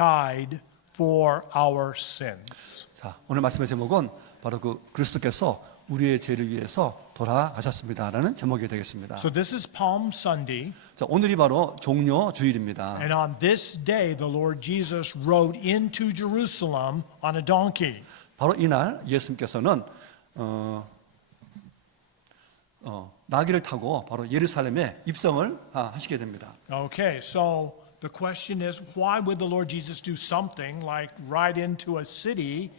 died for our sins. 자, 오늘 말씀의 제목은 바로 그 그리스도께서 우리의 죄를 위해서 돌아가셨습니다라는 제목이 되겠습니다. So this is Palm Sunday, 자, 오늘이 바로 종려 주일입니다. and on this day the Lord Jesus rode into Jerusalem on a donkey. 바로 이날 예수님께서는 나귀를 타고 바로 예루살렘에 입성을 하시게 됩니다. Okay, so the question is, why would the Lord Jesus do something like ride into a city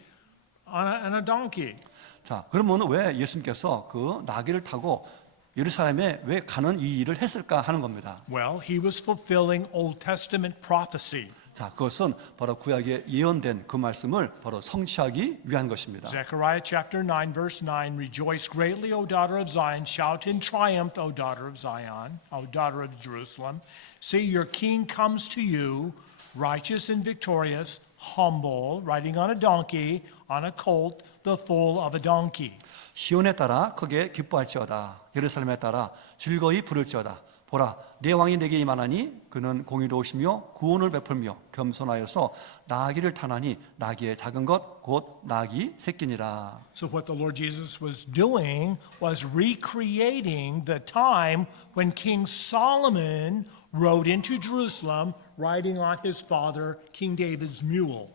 on a donkey? 자, 그러면 왜 예수님께서 그 나귀를 타고 예루살렘에 왜 가는 이 일을 했을까 하는 겁니다. Well, he was fulfilling Old Testament prophecy. 자, 그것은 바로 구약에 예언된 그 말씀을 바로 성취하기 위한 것입니다. Zechariah chapter 9 verse 9, Rejoice greatly, O daughter of Zion, shout in triumph, O daughter of Zion, O daughter of Jerusalem. See, your king comes to you, righteous and victorious, humble, riding on a donkey, on a colt, the foal of a donkey. 시온에 따라 크게 기뻐할지어다. 예루살렘에 따라 즐거이 부를지어다. 보라, 내 왕이 내게 임하나니 그는 공의로우시며 구원을 베풀며 겸손하여서 나귀를 타나니 나귀의 작은 것 곧 나귀 새끼니라. So what the Lord Jesus was doing was recreating the time when King Solomon rode into Jerusalem riding on his father King David's mule.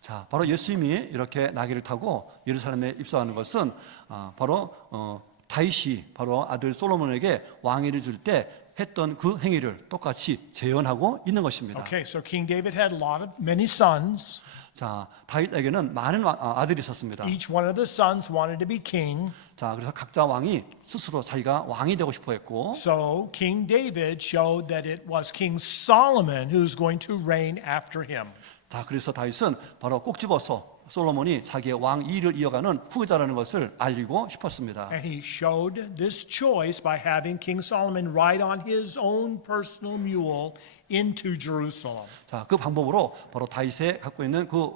자, 바로 예수님이 이렇게 나귀를 타고 예루살렘에 입성하는 것은 바로 다윗이 바로 아들 솔로몬에게 왕위를 줄 때 했던 그 행위를 똑같이 재현하고 있는 것입니다. Okay, so King David had many sons. 자, 다윗에게는 많은 아들이 있었습니다. Each one of the sons wanted to be king. 자, 그래서 각자 왕이 스스로 자기가 왕이 되고 싶어 했고, So King David showed that it was King Solomon who's going to reign after him. 자, 그래서 다윗은 바로 꼭 집어서 솔로몬이 자기의 왕 위를 이어가는 후계자라는 것을 알리고 싶었습니다. And he showed this choice by having King Solomon ride on his own personal mule into Jerusalem. 자, 그 방법으로 바로 다윗이 갖고 있는 그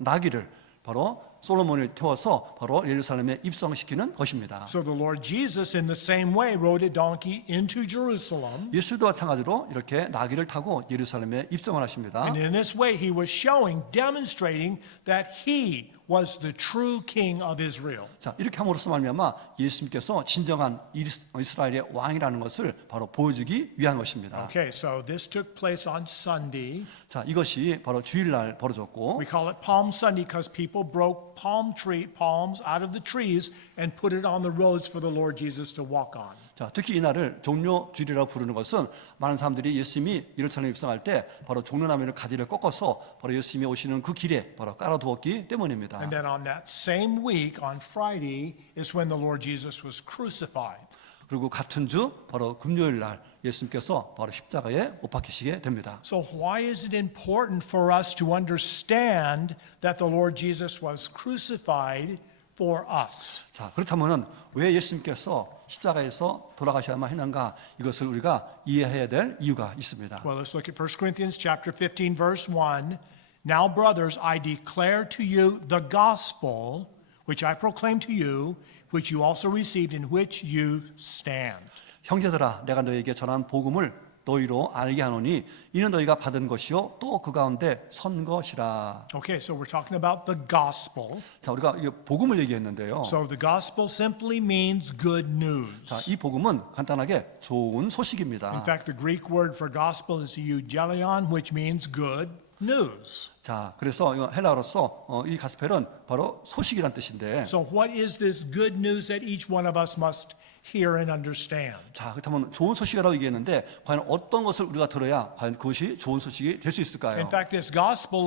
나귀를 바로 솔로몬을 태워서 바로 예루살렘에 입성시키는 것입니다. So the Lord Jesus in the same way rode a donkey into Jerusalem. 예수도 마찬가지로 이렇게 나귀를 타고 예루살렘에 입성을 하십니다. And in this way he was showing, demonstrating that he was the true king of Israel. 자, 이렇게 함으로써 말미암아 예수님께서 진정한 이스라엘의 왕이라는 것을 바로 보여주기 위한 것입니다. Okay, so this took place on Sunday. 자, 이것이 바로 주일날 벌어졌고, We call it Palm Sunday because people broke palms out of the trees and put it on the roads for the Lord Jesus to walk on. 자, 특히 이날을 종려 주일이라고 부르는 것은 많은 사람들이 예수님이 예루살렘에 입성할 때 바로 종려나무를 가지를 꺾어서 바로 예수님이 오시는 그 길에 바로 깔아두었기 때문입니다. And then on that same week, on Friday, is when the Lord Jesus was crucified. 그리고 같은 주 바로 금요일 날 예수님께서 바로 십자가에 못 박히시게 됩니다. So why is it important for us to understand that the Lord Jesus was crucified for us? 자, 그렇다면은 왜 예수님께서 십자가에서 돌아가셔야만 했는가? 이것을 우리가 이해해야 될 이유가 있습니다. Well, let's look at 1 Corinthians chapter 15 verse 1. Now brothers, I declare to you the gospel which I proclaim to you, which you also received, in which you stand. 형제들아, 내가 너희에게 전한 복음을 너희로 알게 하노니 이는 너희가 받은 것이요 또 그 가운데 선 것이라. Okay, so we're talking about the gospel. 자, 우리가 이 복음을 얘기했는데요. So the gospel simply means good news. 자, 이 복음은 간단하게 좋은 소식입니다. In fact, the Greek word for gospel is euangelion, which means good news. 자, 그래서 헬라어로서 이 가스펠은 바로 소식이란 뜻인데, So what is this good news that each one of us must hear and understand? 자, 그렇다면 좋은 소식이라고 얘기했는데 과연 어떤 것을 우리가 들어야 과연 그것이 좋은 소식이 될 수 있을까요? In fact, this gospel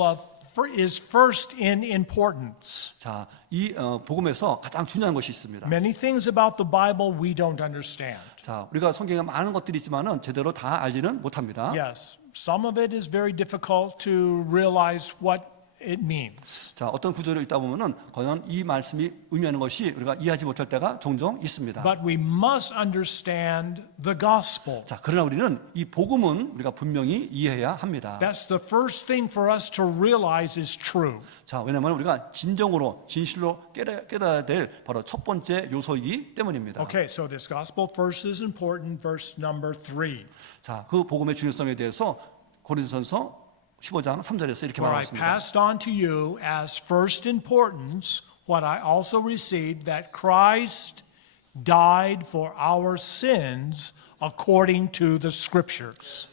is first in importance. 자, 이 복음에서 가장 중요한 것이 있습니다. Many things about the Bible we don't understand. 자, 우리가 성경에 많은 것들이 있지만은 제대로 다 알지는 못합니다. Yes, some of it is very difficult to realize what it means. 자, 어떤 구절을 읽다 보면은 과연 이 말씀이 의미하는 것이 우리가 이해하지 못할 때가 종종 있습니다. But we must understand the gospel. 자, 그러나 우리는 이 복음은 우리가 분명히 이해해야 합니다. That's the first thing for us to realize is true. 자, 왜냐하면 우리가 진정으로 진실로 깨달아야 될 바로 첫 번째 요소이기 때문입니다. Okay, so this gospel first is important, verse number 3. 자, 그 복음의 중요성에 대해서 고린도전서 15장 3절에서 이렇게 For 말하고 I 있습니다. passed on to you as first importance what I also received, that Christ died for our sins according to the Scriptures.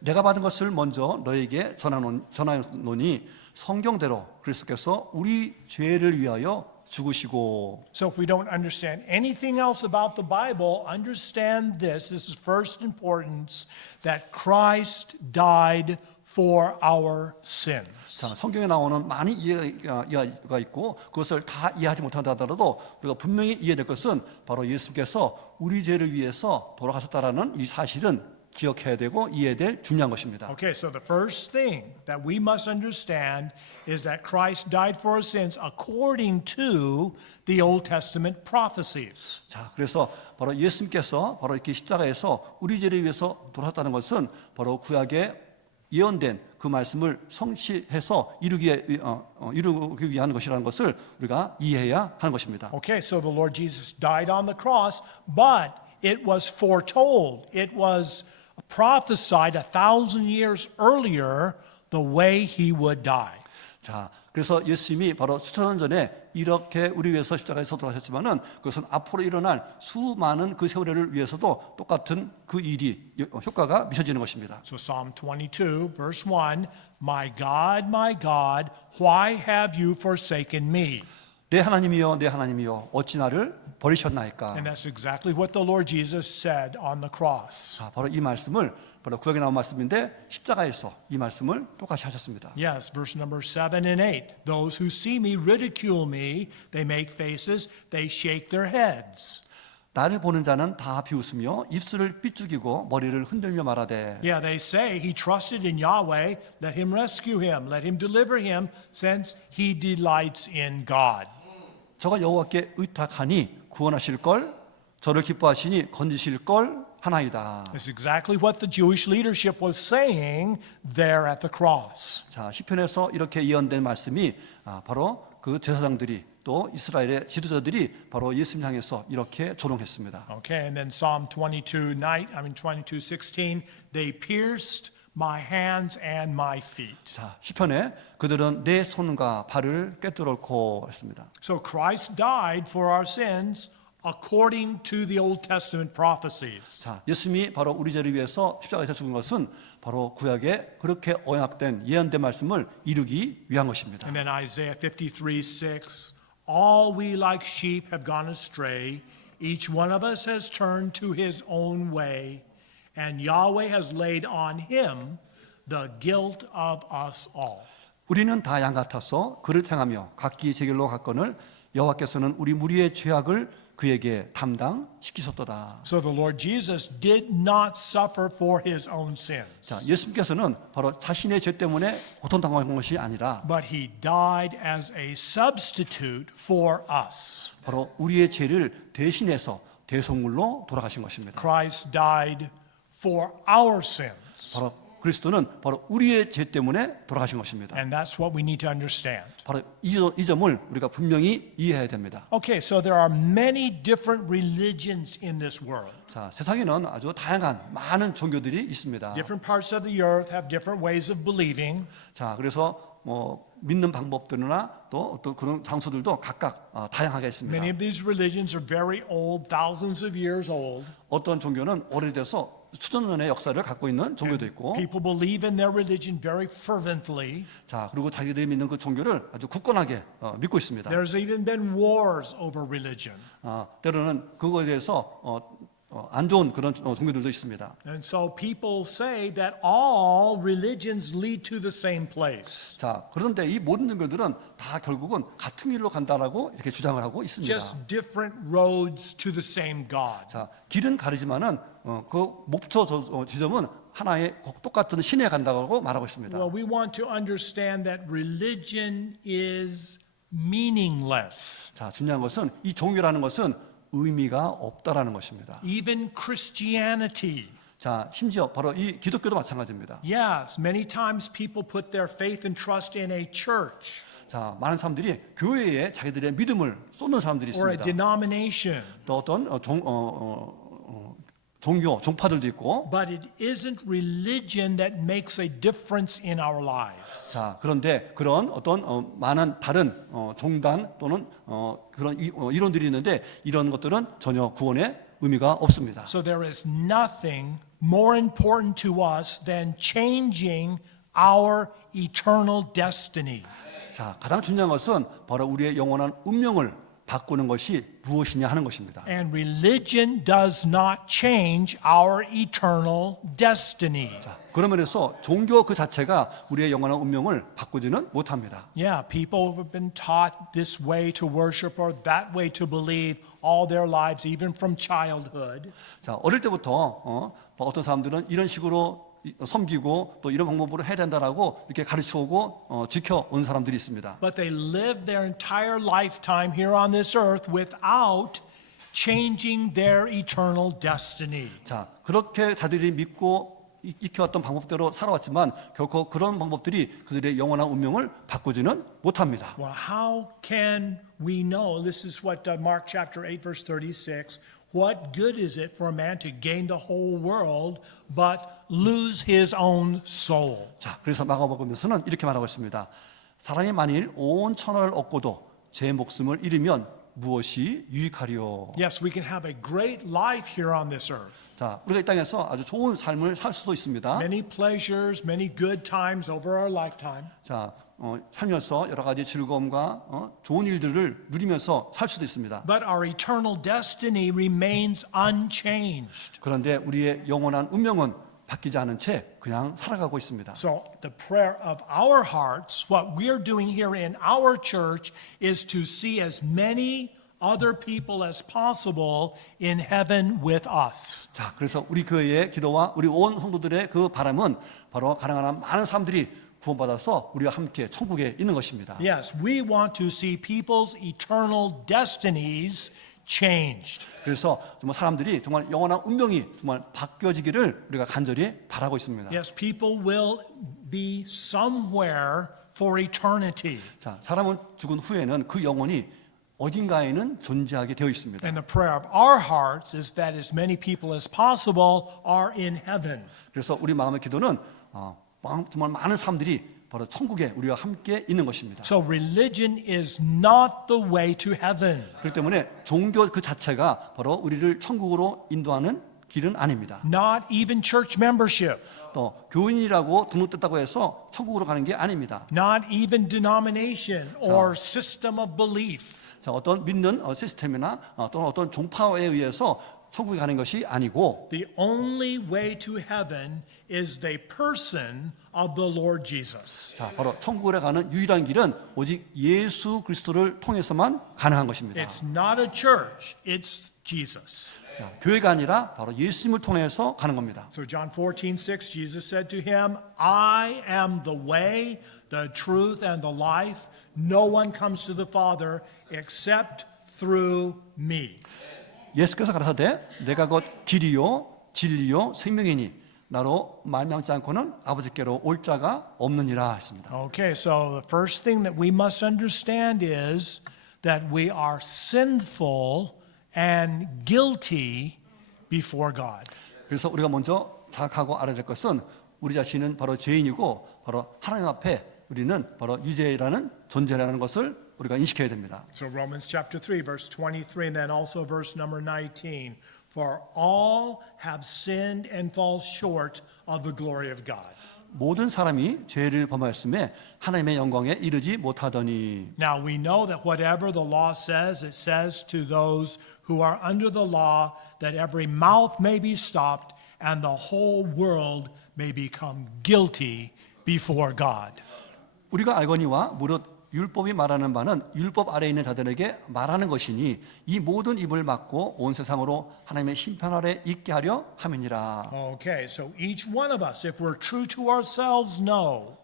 내가 받은 것을 먼저 너에게 전하노니 성경대로 그리스도께서 우리 죄를 위하여 죽으시고. So if we don't understand anything else about the Bible, understand this. This is first importance, that Christ died for our sins. 자, 성경에 나오는 많은 이해가 있고 그것을 다 이해하지 못한다 하더라도 우리가 분명히 이해될 것은 바로 예수께서 우리 죄를 위해서 돌아가셨다라는 이 사실은 기억해야 되고 이해될 중요한 것입니다. Okay, so the first thing that we must understand is that Christ died for our sins according to the Old Testament prophecies. 자, 그래서 바로 예수님께서 바로 이렇게 십자가에서 우리 죄를 위해서 돌아섰다는 것은 바로 구약에 예언된 그 말씀을 성취해서 이루기 위한 것이라는 것을 우리가 이해해야 하는 것입니다. Okay, so the Lord Jesus died on the cross, but it was foretold. It was prophesied 1,000 years earlier the way he would die. 자, 그래서 예수님이 바로 수천 년 전에 이렇게 우리 위해서 십자가에서 돌아가셨지만은 그것은 앞으로 일어날 수많은 그 세월을 위해서도 똑같은 그 일이 효과가 미쳐지는 것입니다. So Psalm 22 verse 1, my God, why have you forsaken me? 내 하나님이여 내 하나님이여 어찌 나를 버리셨나이까. And that's exactly what the Lord Jesus said on the cross. 자, 바로 이 말씀을 바로 구약에 나온 말씀인데 십자가에서 이 말씀을 똑같이 하셨습니다. Yes, verse number 7 and 8. Those who see me ridicule me, they make faces, they shake their heads. 나를 보는 자는 다 비웃으며 입술을 삐죽이고 머리를 흔들며 말하되. Yeah, they say he trusted in Yahweh, let him rescue him, let him deliver him, since he delights in God. 저가 여호와께 의탁하니 구원하실 걸, 저를 기뻐하시니 건지실 걸 하나이다. It's exactly what the Jewish leadership was saying there at the cross. 자, 시편에서 이렇게 예언된 말씀이 바로 그 제사장들이 또 이스라엘의 지도자들이 바로 예수님 향해서 이렇게 조롱했습니다. Okay, and then Psalm 22:16, they pierced my hands and my feet. 자, 시편에 그들은 내 손과 발을 꿰뚫었고 했습니다. So Christ died for our sins according to the Old Testament prophecies. 자, 예수님이 바로 우리 죄를 위해서 십자가에서 죽은 것은 바로 구약에 그렇게 언약된 예언된 말씀을 이루기 위한 것입니다. And then Isaiah 53:6, all we like sheep have gone astray, each one of us has turned to his own way, and Yahweh has laid on him the guilt of us all. 우리는 다 양 같아서 그릇 행하며 각기 제 길로 갔거늘 여호와께서는 우리 무리의 죄악을 그에게 담당시키셨도다. So the Lord Jesus did not suffer for his own sins, 자, 예수님께서는 바로 자신의 죄 때문에 고통당한 것이 아니라 but he died as a substitute for us. 바로 우리의 죄를 대신해서 대속물로 돌아가신 것입니다. Christ died for our sins. 바로 그리스도는 바로 우리의 죄 때문에 돌아가신 것입니다. And that's what we need to understand. 바로 이 점을 우리가 분명히 이해해야 됩니다. Okay, so there are many different religions in this world. 자, 세상에는 아주 다양한 많은 종교들이 있습니다. Different parts of the earth have different ways of believing. 자, 그래서 믿는 방법들이나 또 그런 장소들도 각각 다양하게 있습니다. Many of these religions are very old, thousands of years old. 어떤 종교는 오래돼서 수천 년의 역사를 갖고 있는 종교도 있고, People believe in their religion very fervently. 자, 그리고 자기들이 믿는 그 종교를 아주 굳건하게 믿고 있습니다. There's even been wars over religion. 때로는 그거에 대해서 안 좋은 그런 종교들도 있습니다. And so people say that all religions lead to the same place. 자, 그런데 이 모든 종교들은 다 결국은 같은 길로 간다라고 이렇게 주장을 하고 있습니다. Just different roads to the same God. 자, 길은 가리지만은 그 목표 지점은 하나의 똑같은 신에 간다고 말하고 있습니다. Well, we want to understand that religion is meaningless. 자, 중요한 것은 이 종교라는 것은 의미가 없다라는 것입니다. Even Christianity. 자, 심지어 바로 이 기독교도 마찬가지입니다. Yes, many times people put their faith and trust in a church 자, 많은 사람들이 교회에 자기들의 믿음을 쏟는 사람들이 or a 있습니다. denomination. 또 어떤 종교, 종파들도 있고. But it isn't religion that makes a difference in our lives. 자, 그런데 그런 어떤 많은 다른 종단 또는 그런 이론들이 있는데 이런 것들은 전혀 구원에 의미가 없습니다. So there is nothing more important to us than changing our eternal destiny. 자, 가장 중요한 것은 바로 우리의 영원한 운명을 바꾸는 것이 무엇이냐 하는 것입니다. And religion does not change our eternal destiny. 자, 그런 면에서 종교 그 자체가 우리의 영원한 운명을 바꾸지는 못합니다. Yeah, people have been taught this way to worship or that way to believe all their lives, even from childhood. 자, 어릴 때부터 어떤 사람들은 이런 식으로 섬기고 또 이런 방법으로 해야 된다라고 이렇게 가르쳐오고 지켜온 사람들이 있습니다. But they live their entire lifetime here on this earth without changing their eternal destiny. 자, 그렇게 자들이 믿고 익혀왔던 방법대로 살아왔지만 결코 그런 방법들이 그들의 영원한 운명을 바꾸지는 못합니다. Well, how can we know? This is what Mark chapter 8 verse 36. What good is it for a man to gain the whole world but lose his own soul? 자, 그래서 마가복음에서는 이렇게 말하고 있습니다. 사람이 만일 온 천하를 얻고도 제 목숨을 잃으면 무엇이 유익하리요? Yes, we can have a great life here on this earth. 자, 우리가 이 땅에서 아주 좋은 삶을 살 수도 있습니다. Many pleasures, many good times over our lifetime. 자, 살면서 여러 가지 즐거움과 좋은 일들을 누리면서 살 수도 있습니다. But our eternal destiny remains unchanged. 그런데 우리의 영원한 운명은 바뀌지 않은 채 그냥 살아가고 있습니다. So the prayer of our hearts, what we're doing here in our church is to see as many other people as possible in heaven with us. 자, 그래서 우리 교회의 기도와 우리 온 성도들의 그 바람은 바로 가능한 한 많은 사람들이 구원받아서 우리와 함께 천국에 있는 것입니다. Yes, we want to see people's eternal destinies changed. 그래서 정말 사람들이 정말 영원한 운명이 정말 바뀌어지기를 우리가 간절히 바라고 있습니다. Yes, people will be somewhere for eternity. 자, 사람은 죽은 후에는 그 영혼이 어딘가에는 존재하게 되어 있습니다. And the prayer of our hearts is that as many people as possible are in heaven. 그래서 우리 마음의 기도는 정말 많은 사람들이 바로 천국에 우리와 함께 있는 것입니다. So religion is not the way to heaven. 그렇기 때문에 종교 그 자체가 바로 우리를 천국으로 인도하는 길은 아닙니다. Not even church membership. 또 교인이라고 등록됐다고 해서 천국으로 가는 게 아닙니다. Not even denomination or system of belief. 자, 어떤 믿는 시스템이나 또는 어떤 종파에 의해서 천국에 가는 것이 아니고 The only way to heaven is the person of the Lord Jesus. 자, 바로 천국에 가는 유일한 길은 오직 예수 그리스도를 통해서만 가능한 것입니다. It's not a church, it's Jesus. 자, 교회가 아니라 바로 예수님을 통해서 가는 겁니다. So John 14:6, Jesus said to him, I am the way, the truth, and the life. No one comes to the Father except through me. 예수께서 가라사대 내가 곧 길이요 진리요 생명이니 나로 말미암지 않고는 아버지께로 올 자가 없느니라 했습니다. Okay, so the first thing that we must understand is that we are sinful and guilty before God. 그래서 우리가 먼저 자각하고 알아야 될 것은 우리 자신은 바로 죄인이고 바로 하나님 앞에 우리는 바로 유죄라는 존재라는 것을 우리가 인식해야 됩니다. So Romans chapter 3 verse 23 and then also verse number 19. For all have sinned and fall short of the glory of God. 모든 사람이 죄를 범하였음에 하나님의 영광에 이르지 못하더니. Now we know that whatever the law says, it says to those who are under the law that every mouth may be stopped and the whole world may become guilty before God. 우리가 알거니와 무릇 율법이 말하는 바는 율법 아래에 있는 자들에게 말하는 것이니 이 모든 입을 막고 온 세상으로 하나님의 심판 아래 있게 하려 함이니라. Okay, so each one of us, if we're true to ourselves, know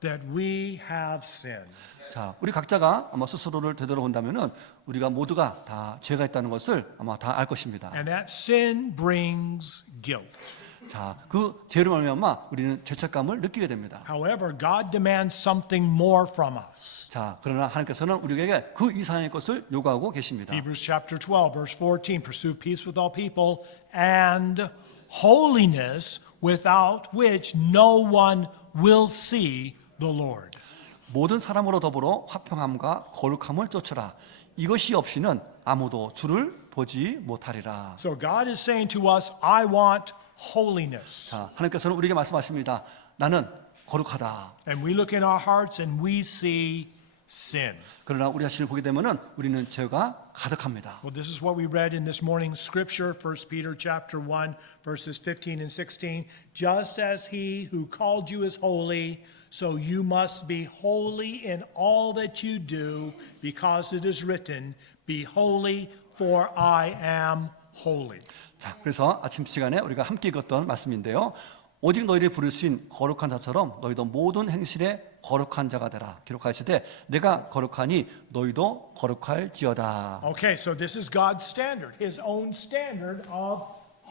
that we have sinned. 자, 우리 각자가 아마 스스로를 되돌아본다면은 우리가 모두가 다 죄가 있다는 것을 아마 다 알 것입니다. And that sin brings guilt. 자, 그 죄로 말미암아 우리는 죄책감을 느끼게 됩니다. However, God demands something more from us. 자, 그러나 하나님께서는 우리에게 그 이상의 것을 요구하고 계십니다. Hebrews chapter 12, verse 14, pursue peace with all people and holiness without which no one will see the Lord. 모든 사람으로 더불어 화평함과 거룩함을 쫓으라. 이것이 없이는 아무도 주를 보지 못하리라. So God is saying to us, I want holiness. 자, 하나님께서는 우리에게 말씀하십니다. 나는 거룩하다. And we look in our hearts and we see sin. 그러나 우리 자신을 보게 되면은 우리는 죄가 가득합니다. Well, this is what we read in this morning's scripture, 1 Peter chapter 1, verses 15 and 16. Just as he who called you is holy, so you must be holy in all that you do, because it is written, be holy, for I am holy. 자, 그래서 아침 시간에 우리가 함께 읽었던 말씀인데요. 오직 너희를 부르신 거룩한 자처럼 너희도 모든 행실에 거룩한 자가 되라. 기록하시되 내가 거룩하니 너희도 거룩할지어다. Okay, so this is God's standard, his own standard of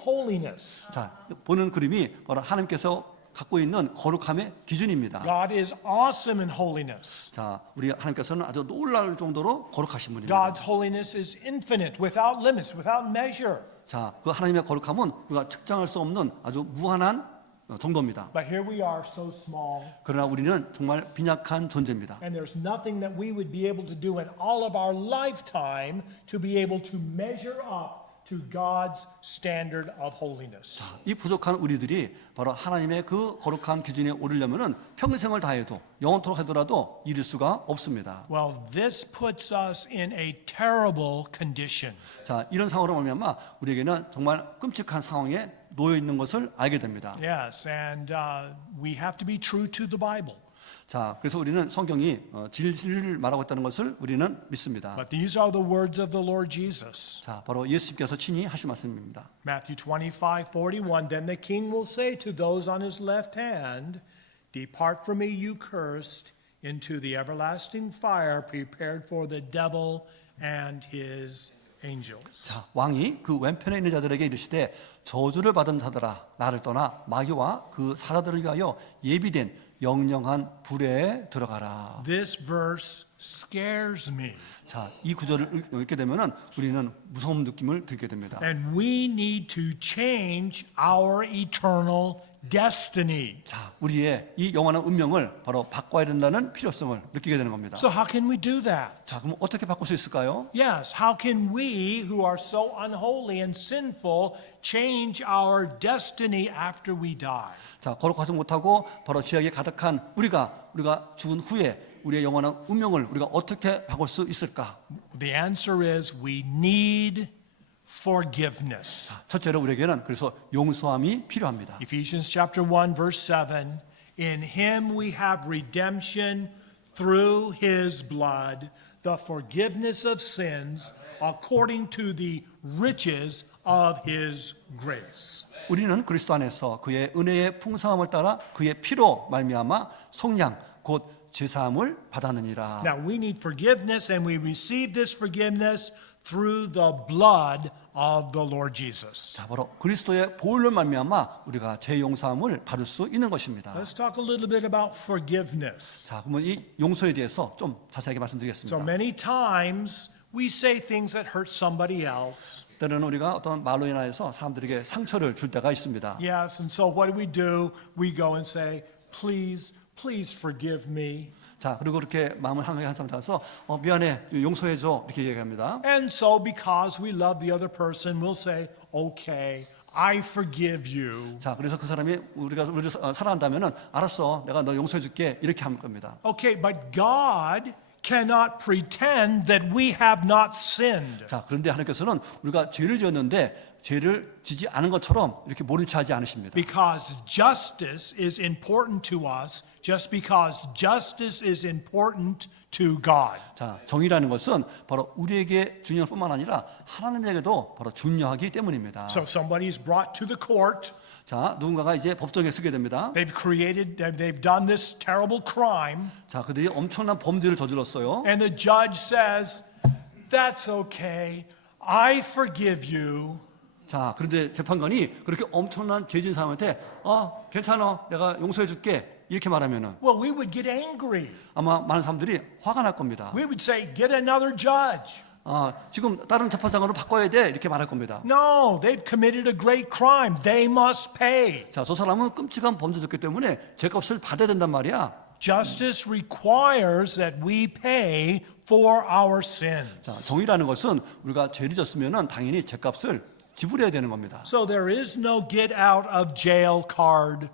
holiness. 자, 보는 그림이 바로 하나님께서 갖고 있는 거룩함의 기준입니다. God is awesome in holiness. 자, 우리 하나님께서는 아주 놀라울 정도로 거룩하신 분입니다. God's holiness is infinite, without limits, without measure. 자, 그 하나님의 거룩함은 우리가 측정할 수 없는 아주 무한한 정도입니다. But here we are so small, 그러나 우리는 정말 빈약한 존재입니다. and there's nothing that we would be able to do in all of our lifetime to be able to measure up to God's standard of holiness. 이 부족한 우리들이 바로 하나님의 그 거룩한 기준에 오르려면은 평생을 다해도 영원토록 하더라도 이룰 수가 없습니다. Well, this puts us in a terrible condition. 자, 이런 상황으로 말미암아 우리에게는 정말 끔찍한 상황에 놓여 있는 것을 알게 됩니다. Yes, and we have to be true to the Bible. 자, 그래서 우리는 성경이 진실을 말하고 있다는 것을 우리는 믿습니다. But these are the words of the Lord Jesus. 자, 바로 예수님께서 친히 하신 말씀입니다. Matthew 25:41. Then the king will say to those on his left hand, Depart from me, you cursed, into the everlasting fire prepared for the devil and his angels. 자, 왕이 그 왼편에 있는 자들에게 이르시되 저주를 받은 자들아 나를 떠나 마귀와 그 사자들을 위하여 예비된 영영한 불에 들어가라. This verse scares me. 자, 이 구절을 읽게 되면은 우리는 무서운 느낌을 들게 됩니다. And we need to change our eternal destiny. 자, 우리의 이 영원한 운명을 바로 바꿔야 된다는 필요성을 느끼게 되는 겁니다. So how can we do that? 자, 그럼 어떻게 바꿀 수 있을까요? Yes, how can we who are so unholy and sinful change our destiny after we die? 자, 거룩하지 못하고 바로 죄악에 가득한 우리가 죽은 후에 우리의 영원한 운명을 우리가 어떻게 바꿀 수 있을까? The answer is we need forgiveness. 첫째로 우리에게는 그래서 용서함이 필요합니다. Ephesians chapter 1 verse 7. In him we have redemption through his blood, the forgiveness of sins according to the riches of his grace. 우리는 그리스도 안에서 그의 은혜의 풍성함을 따라 그의 피로 말미암아 속량 곧 죄사함을 받았느니라. Now we need forgiveness and we receive this forgiveness through the blood of the Lord Jesus. 자, 바로 그리스도의 보혈로 말미암아 우리가 죄 용서함을 받을 수 있는 것입니다. Let's talk a little bit about forgiveness. 자, 그러면 이 용서에 대해서 좀 자세하게 So 말씀드리겠습니다. many times we say things that hurt somebody else. 때로는 우리가 어떤 말로 인하여서 사람들에게 상처를 줄 때가 있습니다. Yes, and so what do? We go and say, please forgive me. 자, 그리고 그렇게 마음을 한가하게 한 사람 가서 미안해, 용서해줘 이렇게 얘기합니다. And so because we love the other person, we'll say, okay, I forgive you. 자, 그래서 그 사람이 우리를 사랑한다면은 알았어, 내가 너 용서해줄게 이렇게 할 겁니다. Okay, but God cannot pretend that we have not sinned. 자, 그런데 하나님께서는 우리가 죄를 지었는데 죄를 지지 않은 것처럼 이렇게 모른 체 하지 않으십니다. Because justice is important to us, just because justice is important to God. 자, 정의라는 것은 바로 우리에게 중요할 뿐만 아니라 하나님에게도 바로 중요하기 때문입니다. So somebody is brought to the court. 자, 누군가가 이제 법정에 서게 됩니다. They've done this terrible crime. 자, 그들이 엄청난 범죄를 저질렀어요. And the judge says, that's okay. I forgive you. 자, 그런데 재판관이 그렇게 엄청난 죄진 사람한테 괜찮아, 내가 용서해 줄게 이렇게 말하면은 Well, we would get angry. 아마 많은 사람들이 화가 날 겁니다. We would say, get another judge. 지금 다른 재판장으로 바꿔야 돼 이렇게 말할 겁니다. No, they've committed a great crime. They must pay. 자, 저 사람은 끔찍한 범죄였기 때문에 죄값을 받아야 된단 말이야. Justice requires that we pay for our sins. 자, 정의라는 것은 우리가 죄를 졌으면은 당연히 죄값을 지불해야 되는 겁니다. So there is no get out of jail card,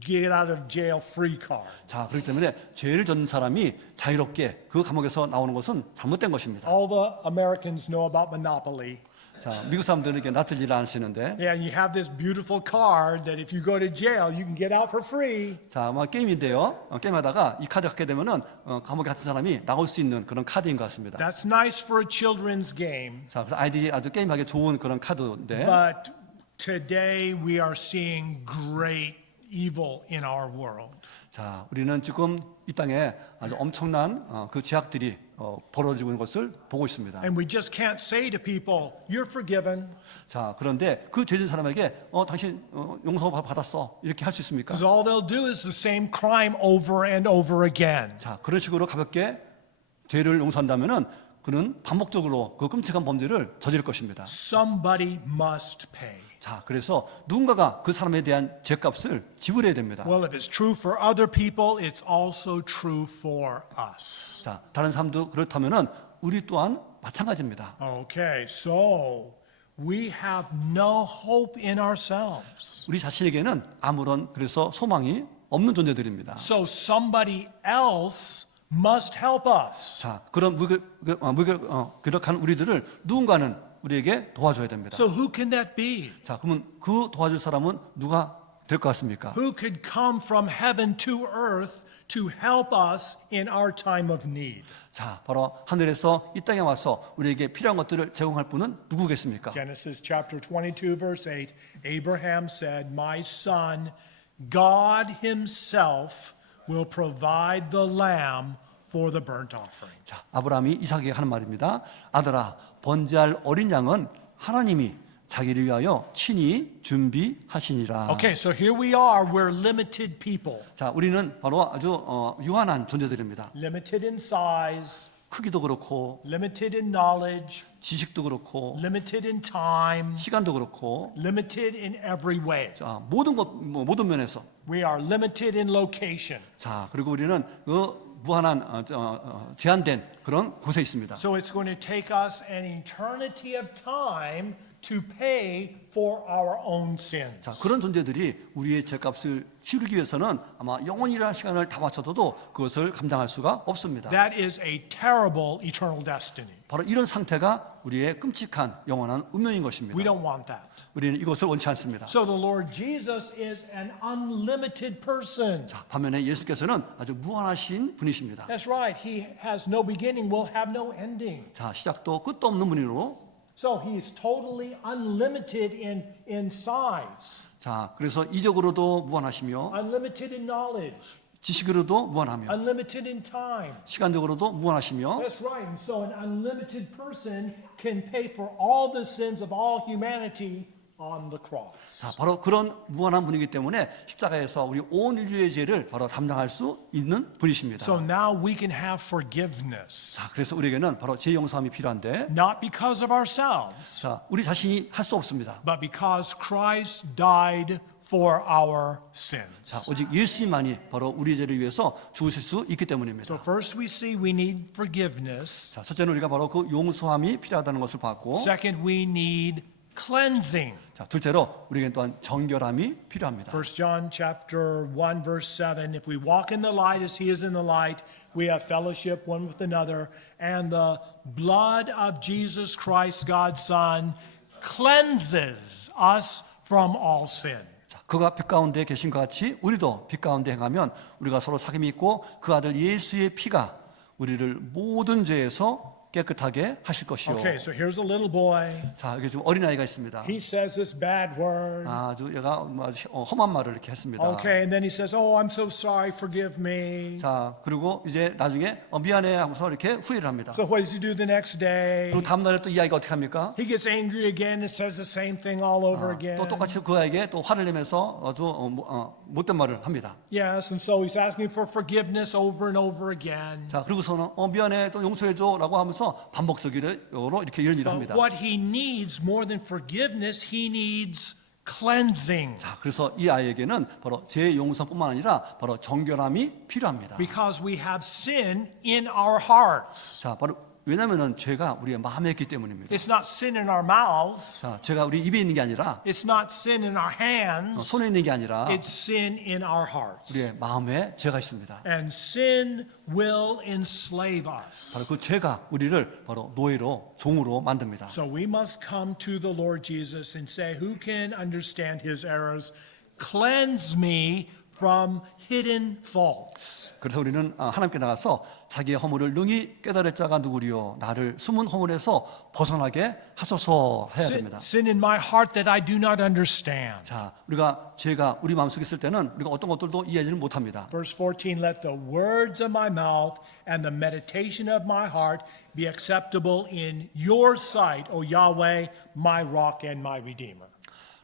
get out of jail free card. 자, 그렇기 때문에 죄를 졌는 사람이 자유롭게 그 감옥에서 나오는 것은 잘못된 것입니다. All the Americans know about Monopoly. 자, 미국 사람들은 이렇게 낯을 일 안 쓰는데, Yeah, and you have this beautiful card that if you go to jail, you can get out for free. 자, 아마 게임인데요. 게임하다가 이 카드 갖게 되면은 감옥에 갇힌 사람이 나올 수 있는 그런 카드인 것 같습니다. That's nice for a children's game. 자, 그래서 아이들이 아주 게임하기 좋은 그런 카드인데, But today we are seeing great evil in our world. 자, 우리는 지금 이 땅에 아주 엄청난 그 죄악들이 벌어지고 있는 것을 보고 있습니다. And we just can't say to people, you're forgiven. 자, 그런데 그 죄진 사람에게 당신 용서 받았어 이렇게 할 수 있습니까? Because all they'll do is the same crime over and over again. 자, 그런 식으로 가볍게 죄를 용서한다면은 그는 반복적으로 그 끔찍한 범죄를 저지를 것입니다. Somebody must pay. 자, 그래서 누군가가 그 사람에 대한 죄값을 지불해야 됩니다. Well, if it's true for other people, it's also true for us. 자, 다른 사람도 그렇다면은 우리 또한 마찬가지입니다. Okay, so we have no hope in ourselves. 우리 자신에게는 아무런 그래서 소망이 없는 존재들입니다. So somebody else must help us. 자, 그런 무기력한 우리들을 누군가는 우리에게 도와줘야 됩니다. So who can that be? 자, 그러면 그 도와줄 사람은 누가 될 것 같습니까? Who could come from heaven to earth to help us in our time of need? 자, 바로 하늘에서 이 땅에 와서 우리에게 필요한 것들을 제공할 분은 누구겠습니까? Genesis chapter 22 verse 8, Abraham said, "My son, God himself will provide the lamb for the burnt offering." 자, 아브라함이 이삭에게 하는 말입니다. 아들아, 번제할 어린 양은 하나님이 자기를 위하여 친히 준비하시니라. Okay, so here we are. We're limited people. 자, 우리는 바로 아주 유한한 존재들입니다. Limited in size, 크기도 그렇고 limited in knowledge, 지식도 그렇고 limited in time, 시간도 그렇고 limited in every way. 자, 모든 면에서 We are limited in location. 자, 그리고 우리는 그 무한한 제한된 그런 곳에 있습니다. So it's going to take us an eternity of time to pay for our own sins. 자, 그런 존재들이 우리의 죄값을 치르기 위해서는 아마 영원이라는 시간을 다 맞춰도 그것을 감당할 수가 없습니다. That is a terrible eternal destiny. 바로 이런 상태가 우리의 끔찍한 영원한 운명인 것입니다. We don't want that. 우리는 이것을 원치 않습니다. So the Lord Jesus is an unlimited person. 자, 반면에 예수께서는 아주 무한하신 분이십니다. That's right. He has no beginning, will have no ending. 자, 시작도 끝도 없는 분으로 So he's totally unlimited in size, 자, 그래서 이적으로도 무한하시며 unlimited in knowledge, 지식으로도 무한하며 unlimited in time. 시간적으로도 무한하시며 That's right. And so an unlimited person can pay for all the sins of all humanity on the cross. 자, 바로 그런 무한한 분이기 때문에 십자가에서 우리 온 인류의 죄를 바로 담당할 수 있는 분이십니다. So now we can have forgiveness, 자, 그래서 우리에게는 바로 죄 용서함이 필요한데, not because of ourselves, 자, 우리 자신이 할 수 없습니다. but because Christ died for our sins. 자, 오직 예수님만이 바로 우리의 죄를 위해서 죽으실 수 있기 때문입니다. So first we see we need forgiveness. 자, 첫째는 우리가 바로 그 용서함이 필요하다는 것을 봤고, Second, we need cleansing. 자, 둘째로 우리에게는 또한 정결함이 필요합니다. 1 John chapter 1 verse 7, if we walk in the light as he is in the light, we have fellowship one with another, and the blood of Jesus Christ, God's Son, cleanses us from all sin. 자, 그가 빛 가운데 계신 것 같이 우리도 빛 가운데 행하면 우리가 서로 사귐이 있고 그 아들 예수의 피가 우리를 모든 죄에서 깨끗하게 하실 것이요. Okay, so here's a little boy. 자, 여기 지금 어린아이가 있습니다. He says this bad word. 아주 얘가 아주 험한 말을 이렇게 했습니다. Okay, and then he says, "Oh, I'm so sorry. Forgive me." 자, 그리고 이제 나중에 미안해 하고서 이렇게 후회를 합니다. So what does he do the next day? 그리고 다음 날에 또 이 아이가 어떻게 합니까? He gets angry again and says the same thing all over again. 또 똑같이 그 아이에게 또 화를 내면서 아주 못된 말을 합니다. Yes, and so he's asking for forgiveness over and over again. 자, 그리고서는 미안해, 또 용서해줘라고 하면서 반복적으로 이렇게 이런 일을 But 합니다. what he needs more than forgiveness, he needs cleansing. 자, 그래서 이 아이에게는 바로 제 용서뿐만 아니라 바로 정결함이 필요합니다. Because we have sin in our hearts. 자, 바로 왜냐하면은 죄가 우리의 마음에 있기 때문입니다. It's not sin in our mouths. 자, 죄가 우리 입에 있는 게 아니라 It's not sin in our hands. 손에 있는 게 아니라 It's sin in our hearts. 우리의 마음에 죄가 있습니다. And sin will enslave us. 바로 그 죄가 우리를 바로 노예로 종으로 만듭니다. So we must come to the Lord Jesus and say, who can understand his errors? Cleanse me from hidden faults. 그래서 우리는 하나님께 나가서 자기의 허물을 능히 깨달을 자가 누구리요? 나를 숨은 허물에서 벗어나게 하소서 해야 됩니다. Sin in my heart that I do not understand. 자, 우리가 죄가 우리 마음속에 있을 때는 우리가 어떤 것들도 이해하지는 못합니다. Verse 14, let the words of my mouth and the meditation of my heart be acceptable in your sight, O Yahweh, my rock and my redeemer.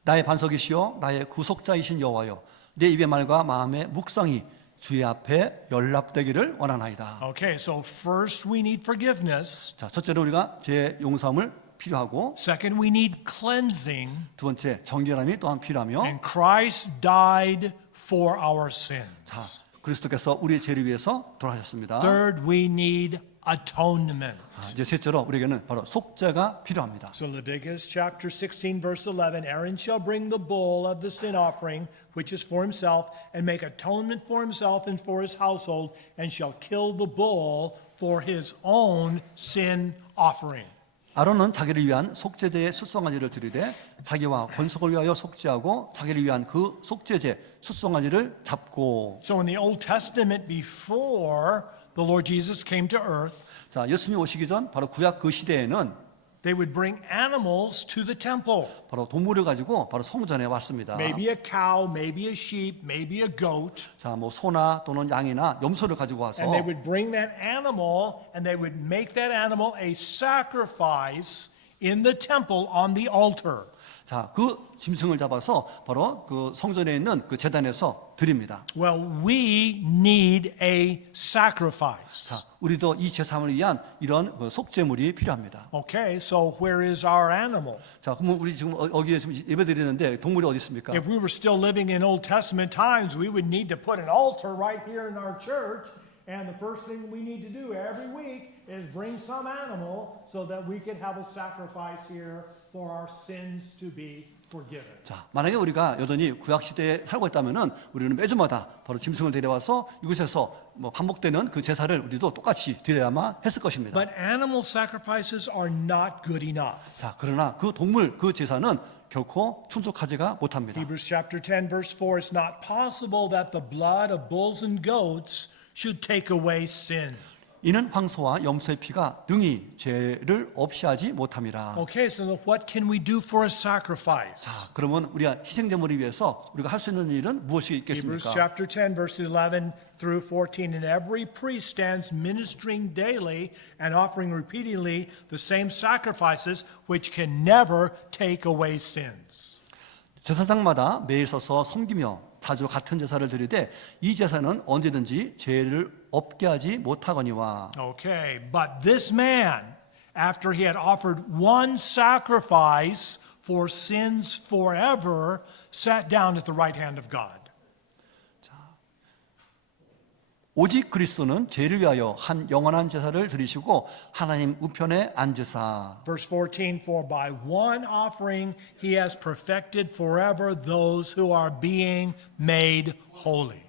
나의 반석이시여 나의 구속자이신 여호와여 내 입의 말과 마음의 묵상이 주의 앞에 연락되기를 원하나이다. Okay, so first we need forgiveness. 자, 첫째로 우리가 제 용서함을 필요하고 Second, we need cleansing. 두 번째 정결함이 또한 필요하며 And Christ died for our sins. 자, 그리스도께서 우리의 죄를 위해서 돌아가셨습니다. Third, we need atonement. 이제 셋째로 우리에게는 바로 속죄가 필요합니다. So Leviticus chapter 16 verse 11, Aaron shall bring the bull of the sin offering, which is for himself, and make atonement for himself and for his household, and shall kill the bull for his own sin offering. 아론은 자기를 위한 속죄제의 수송아지를 드리되 자기와 권속을 위하여 속죄하고 자기를 위한 그 속죄제 수송아지를 잡고. So in the Old Testament, before the Lord Jesus came to earth, 자, 예수님이 오시기 전 바로 구약 그 시대에는 they would bring animals to the temple. 바로 동물을 가지고 바로 성전에 왔습니다. Maybe a cow, maybe a sheep, maybe a goat. 자, 뭐 소나 또는 양이나 염소를 가지고 와서 And they would bring that animal and they would make that animal a sacrifice in the temple on the altar. 자, 그 짐승을 잡아서 바로 그 성전에 있는 그 제단에서 드립니다. Well, we need a sacrifice. 자, 우리도 이 제사함을 위한 이런 그 속죄물이 필요합니다. Okay, so where is our animal? 자, 그러면 우리 지금 여기에 지금 예배드리는데 동물이 어디 있습니까? If we were still living in Old Testament times, we would need to put an altar right here in our church. And the first thing we need to do every week is bring some animal so that we could have a sacrifice here for our sins to be forgiven. 자, 만약에 우리가 여전히 구약 시대에 살고 있다면은 우리는 매주마다 바로 짐승을 데려와서 이곳에서 뭐 반복되는 그 제사를 우리도 똑같이 드려야만 했을 것입니다. But animal sacrifices are not good enough. 자, 그러나 그 동물 그 제사는 결코 충족하지가 못합니다. Hebrews chapter 10 verse 4, it's not possible that the blood of bulls and goats should take away sin. 이는 황소와 염소의 피가 능히 죄를 없이 하지 못함이라. Okay, so what can we do for a sacrifice? 자, 그러면 우리가 희생제물을 위해서 우리가 할 수 있는 일은 무엇이 Hebrews 있겠습니까? chapter 10 verses 11 through 14, and every priest stands ministering daily and offering repeatedly the same sacrifices which can never take away sins. 제사장마다 매일 서서 섬기며 자주 같은 제사를 드리되 이 제사는 언제든지 죄를 없게 하지 못하거니와. Okay, but this man, after he had offered one sacrifice for sins forever, sat down at the right hand of God. 오직 그리스도는 죄를 위하여 한 영원한 제사를 드리시고 하나님 우편에 앉으사. Verse 14, for by one offering he has perfected forever those who are being made holy.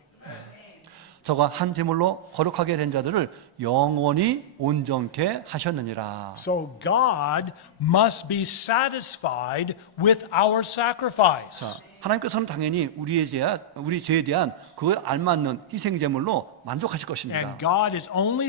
저가 한 제물로 거룩하게 된 자들을 영원히 온전케 하셨느니라. So God must be satisfied with our sacrifice. 하나님께서는 당연히 우리 죄에 대한 그에 알맞는 희생 제물로 만족하실 것입니다. And God is only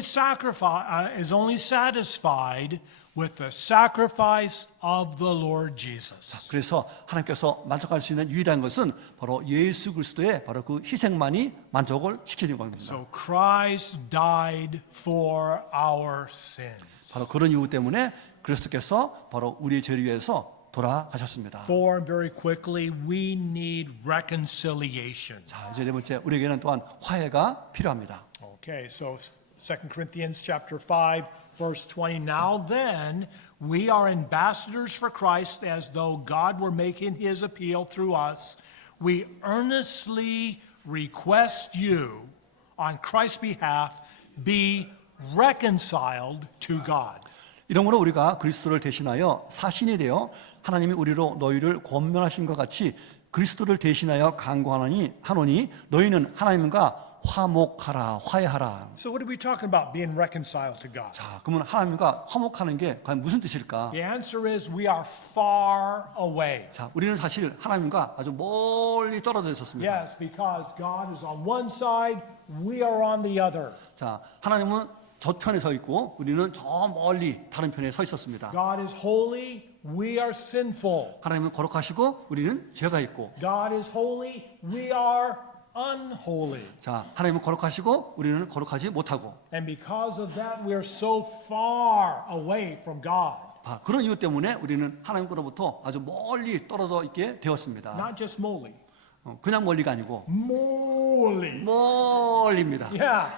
satisfied with the sacrifice of the Lord Jesus. 그래서 하나님께서 만족할 수 있는 유일한 것은 바로 예수 그리스도의 바로 그 희생만이 만족을 시키는 겁니다. So Christ died for our sins. 바로 그런 이유 때문에 그리스도께서 바로 우리의 죄를 위해서 돌아가셨습니다. For very quickly, we need reconciliation. 자, 이제 네 번째, 우리에게는 또한 화해가 필요합니다. Okay, so 2 Corinthians chapter 5, verse 20. Now then, we are ambassadors for Christ, as though God were making his appeal through us. We earnestly request you, on Christ's behalf, be reconciled to God. 이러므로 우리가 그리스도를 대신하여 사신이 되어 하나님이 우리로 너희를 권면하신 것 같이 그리스도를 대신하여 간구하노니 너희는 하나님과 화목하라, 화해하라. So what are we talking about being reconciled to God? 자, 그러면 하나님과 화목하는 게 과연 무슨 뜻일까? The answer is we are far away. 자, 우리는 사실 하나님과 아주 멀리 떨어져 있었습니다. Yes, because God is on one side, we are on the other. 자, 하나님은 저편에 서 있고 우리는 저 멀리 다른 편에 서 있었습니다. God is holy, we are sinful. 하나님은 거룩하시고 우리는 죄가 있고, God is holy, we are unholy. 자, 하나님은 거룩하시고 우리는 거룩하지 못하고, And because of that, we are so far away from God. 그런 이유 때문에 우리는 하나님으로부터 아주 멀리 떨어져 있게 되었습니다. Not just molly, 그냥 멀리가 아니고 molly. 멀리입니다. Yeah,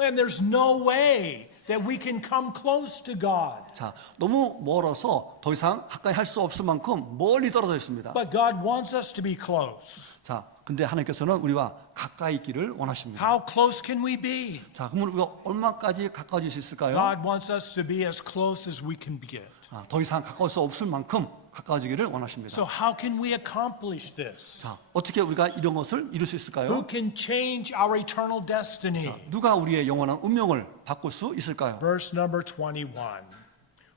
and there's no way that we can come close to God. 자, 너무 멀어서 더 이상 가까이 할 수 없을 만큼 멀리 떨어져 있습니다. But God wants us to be close. 자, 근데 하나님께서는 우리와 가까이 있기를 원하십니다. How close can we be? 자, 그러면 우리가 얼마까지 가까워질 수 있을까요? God wants us to be as close as we can get. 더 이상 가까울 수 없을 만큼 가까워지기를 원하십니다. So how can we accomplish this? 자, 어떻게 우리가 이런 것을 이룰 수 Who 있을까요? can change our eternal destiny? 누가 우리의 영원한 운명을 바꿀 수 있을까요? Verse number 21.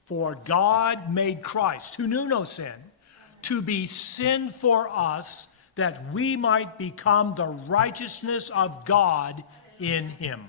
For God made Christ, who knew no sin, to be sin for us, that we might become the righteousness of God in him.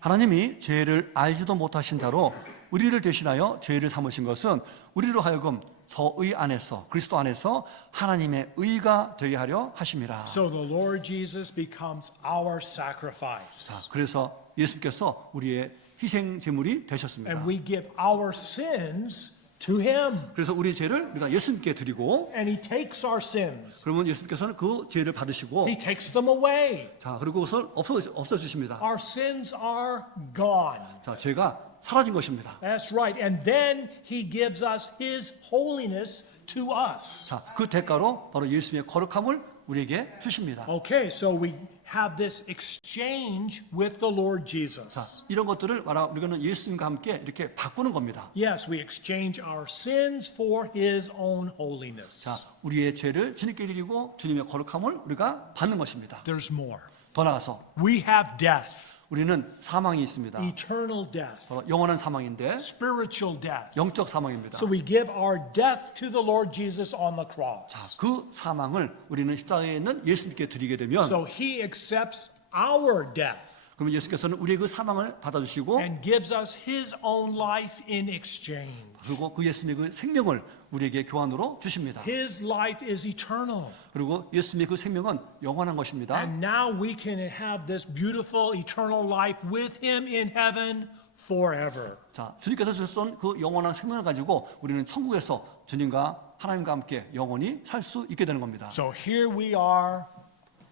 하나님이 죄를 알지도 못하신 자로 우리를 대신하여 죄를 삼으신 것은 우리로 하여금 저의 안에서, 그리스도 안에서 하나님의 의가 되게 하려 하심이라. So the Lord Jesus becomes our sacrifice. 자, 그래서 예수께서 우리의 희생 제물이 되셨습니다. And we give our sins to him. 그래서 우리의 죄를 우리가 예수님께 드리고, And he takes our sins. 그러면 예수님께서는 그 죄를 받으시고, He takes them away. 자, 그리고 그것을 없애 주십니다. Our sins are gone. 자, 죄가 사라진 것입니다. That's right. And then he gives us his holiness to us. 자, 그 대가로 바로 예수님의 거룩함을 우리에게 주십니다. Okay, so we have this exchange with the Lord 자, Jesus. 이런 것들을 우리는 예수님과 함께 이렇게 바꾸는 겁니다. Yes, we exchange our sins for his own holiness. 자, 우리의 죄를 주님께 드리고 주님의 거룩함을 우리가 받는 것입니다. There's more. 더 나아가서 We have death, 우리는 사망이 있습니다. eternal death, 바로 영원한 사망인데 spiritual death. 영적 사망입니다. So we give our death to the Lord Jesus on the cross. 자, 그 사망을 우리는 십자가에 있는 예수님께 드리게 되면, So he accepts our death 그러면 예수께서는 우리의 그 사망을 받아주시고, and gives us his own life in exchange. 그리고 그 예수님의 그 생명을 우리에게 교환으로 주십니다. His life is eternal. 그리고 예수님의 그 생명은 영원한 것입니다. And now we can have this beautiful eternal life with him in heaven forever. 자, 주님께서 주셨던 그 영원한 생명을 가지고 우리는 천국에서 주님과 하나님과 함께 영원히 살 수 있게 되는 겁니다. So here we are.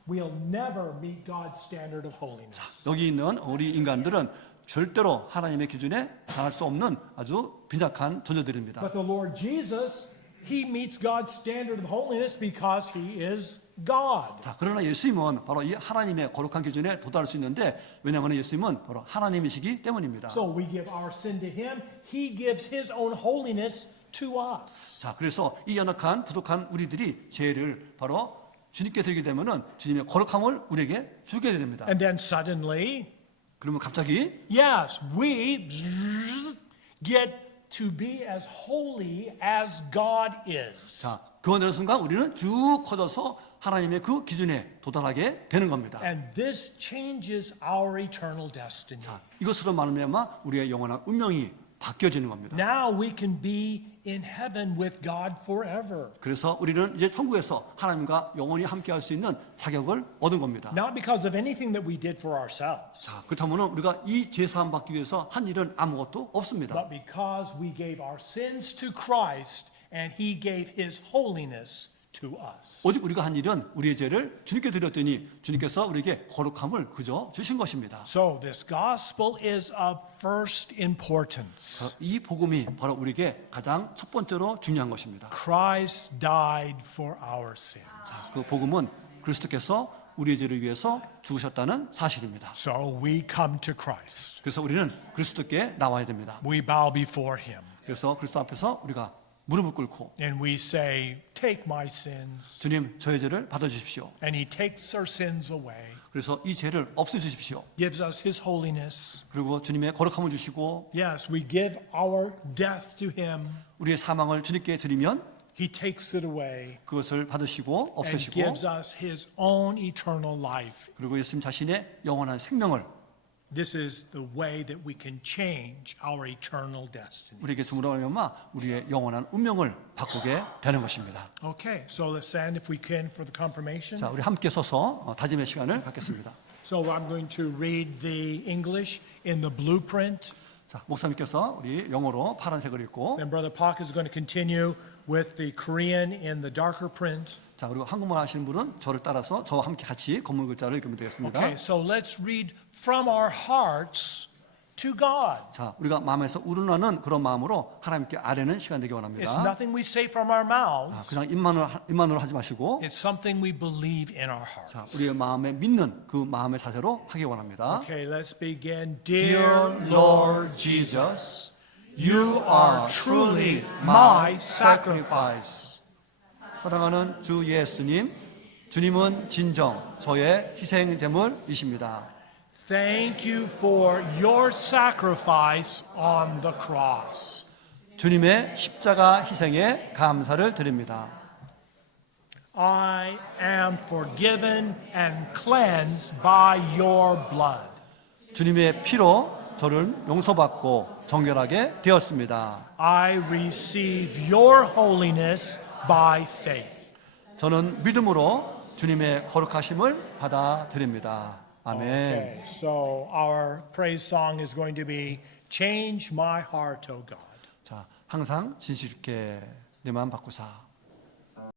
We'll never meet God's standard of holiness. 여기 있는 우리 인간들은 절대로 하나님의 기준에 달할 수 없는 아주 빈약한 존재들입니다. But the Lord Jesus, he meets God's standard of holiness because he is God. 자, 그러나 예수님은 바로 이 하나님의 거룩한 기준에 도달할 수 있는데, 왜냐하면 예수님은 바로 하나님이시기 때문입니다. So we give our sin to him. He gives his own holiness to us. 자, 그래서 이 연약한 부족한 우리들이 죄를 바로 주님께 드리게 되면은 주님의 거룩함을 우리에게 주게 됩니다. And then suddenly, 그러면 갑자기 yes, we get to be as holy as God is. 자, 교환되는 순간 우리는 쭉 커져서 하나님의 그 기준에 도달하게 되는 겁니다. And this changes our eternal destiny. 이것으로 말미암아 우리의 영원한 운명이 바뀌어지는 겁니다. Now we can be in heaven with God forever. 그래서 우리는 이제 천국에서 하나님과 영원히 함께할 수 있는 자격을 얻은 겁니다. Not because of anything that we did for ourselves, 자, 그렇다면 우리가 이 죄 사함 받기 위해서 한 일은 아무것도 없습니다. but because we gave our sins to Christ and He gave His holiness to us. 오직 우리가 한 일은 우리의 죄를 주님께 드렸더니 주님께서 우리에게 거룩함을 그저 주신 것입니다. So this gospel is of first importance. 이 복음이 바로 우리에게 가장 첫 번째로 중요한 것입니다. Christ died for our sins. 그 복음은 그리스도께서 우리의 죄를 위해서 죽으셨다는 사실입니다. So we come to Christ. 그래서 우리는 그리스도께 나와야 됩니다. We bow before Him 그래서 그리스도 앞에서 우리가 무릎을 꿇고 and we say, "Take my sins." 주님 저의 죄를 받아주십시오. And He takes our sins away, 그래서 이 죄를 없애주십시오. gives us His holiness. 그리고 주님의 거룩함을 주시고 Yes, we give our death to Him. 우리의 사망을 주님께 드리면 He takes it away 그것을 받으시고 and 없애시고 gives us His own eternal life. 그리고 예수님 자신의 영원한 생명을 This is the way that we can change our eternal destiny. 우리에게 주므로 말미암아 우리의 영원한 운명을 바꾸게 되는 것입니다. Okay, so let's stand if we can for the confirmation. 자, 우리 함께 서서 다짐의 시간을 갖겠습니다. So I'm going to read the English in the blueprint. 자, 목사님께서 우리 영어로 파란색을 읽고 Then Brother Park is going to continue with the Korean in the darker print. 자, 그리고 한국말 하시는 분은 저를 따라서 저와 함께 같이 검은 글자를 읽으면 되겠습니다. Okay, so let's read from our hearts to God. 자, 우리가 마음에서 우러나는 그런 마음으로 하나님께 아뢰는 시간 되기 It's 원합니다. nothing we say from our mouths. 그냥 입만으로 하지 마시고 It's something we believe in our hearts. 자, 우리의 마음에 믿는 그 마음의 자세로 하기 원합니다. Okay, let's begin. Dear Lord Jesus, you are truly my sacrifice. 사랑하는 주 예수님, 주님은 진정 저의 희생 제물이십니다. Thank you for your sacrifice on the cross. 주님의 십자가 희생에 감사를 드립니다. I am forgiven and cleansed by your blood. 주님의 피로 저를 용서받고 정결하게 되었습니다. I receive your holiness by faith. 저는 믿음으로 주님의 거룩하심을 받아들입니다. 아멘. Okay, so our praise song is going to be Change My Heart, O God. 자, 항상 진실 있게 내 마음 바꾸사.